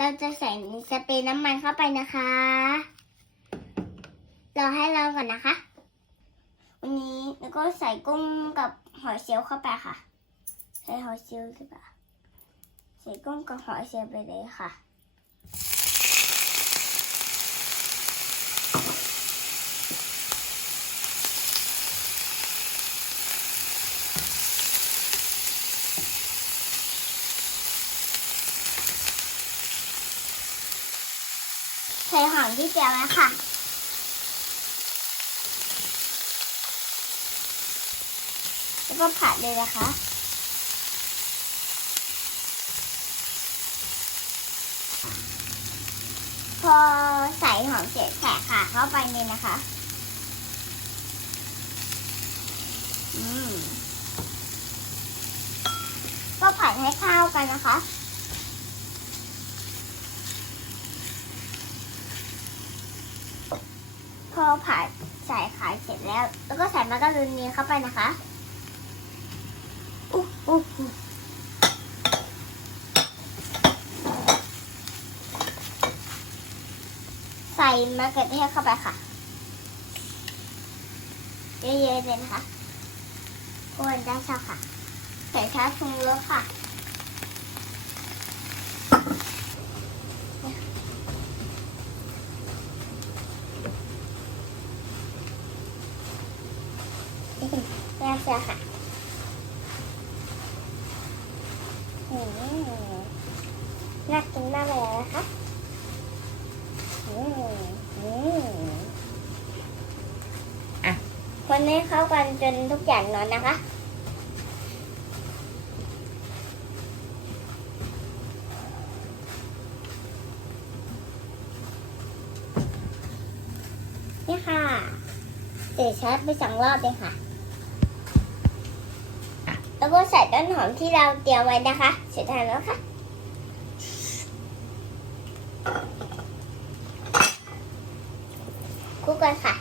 เราจะใส่สเปรย์น้ำมันเข้าไปนะคะ รอให้เราก่อนนะคะ วันนี้แล้วก็ใส่กุ้งกับหอยเชลล์เข้าไปค่ะ ใส่หอยเชลล์ดีกว่าใส่กุ้งกับหอยเชลล์ไปเลยค่ะ ใส่หอมที่เจียวแล้วค่ะ แล้วก็ผัดเลยนะคะพอใส่หอมเสร็จแฉะค่ะเข้าไปเลยนะคะอืมก็ผัดให้เข้ากันนะคะ อผัดใส่ไข่เสร็จแล้ว แล้วก็ใส่มะกะรุนีเข้าไปนะคะอุ๊อุ๊อุ๊ใส่มะเขือเทศเข้าไปค่ะ เยอะๆเลยนะคะควรได้ชอบค่ะ ใส่ช้าปรุงรสค่ะ แล้วเชียค่ะอืมน่ากินมากเลยนะคะอืมอืมอะคนนี้เข้ากันจนทุกอย่างนอนนะคะนี่ค่ะเสียชาร์จไปสองรอบเลยค่ะ แล้วก็ใส่ต้นหอมที่เราเตรียมไว้นะคะเสร็จแล้วค่ะคุกกันค่ะ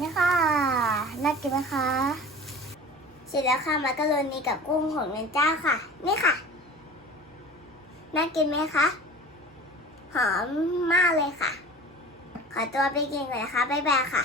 นี่ค่ะน่ากินไหมคะเสร็จแล้วค่ะมักกะโรนีกับกุ้งของเรนจ้าค่ะ นี่ค่ะ น่ากินไหมคะ หอมมากเลยค่ะ ขอตัวไปกินก่อนนะคะ บ๊ายบายค่ะ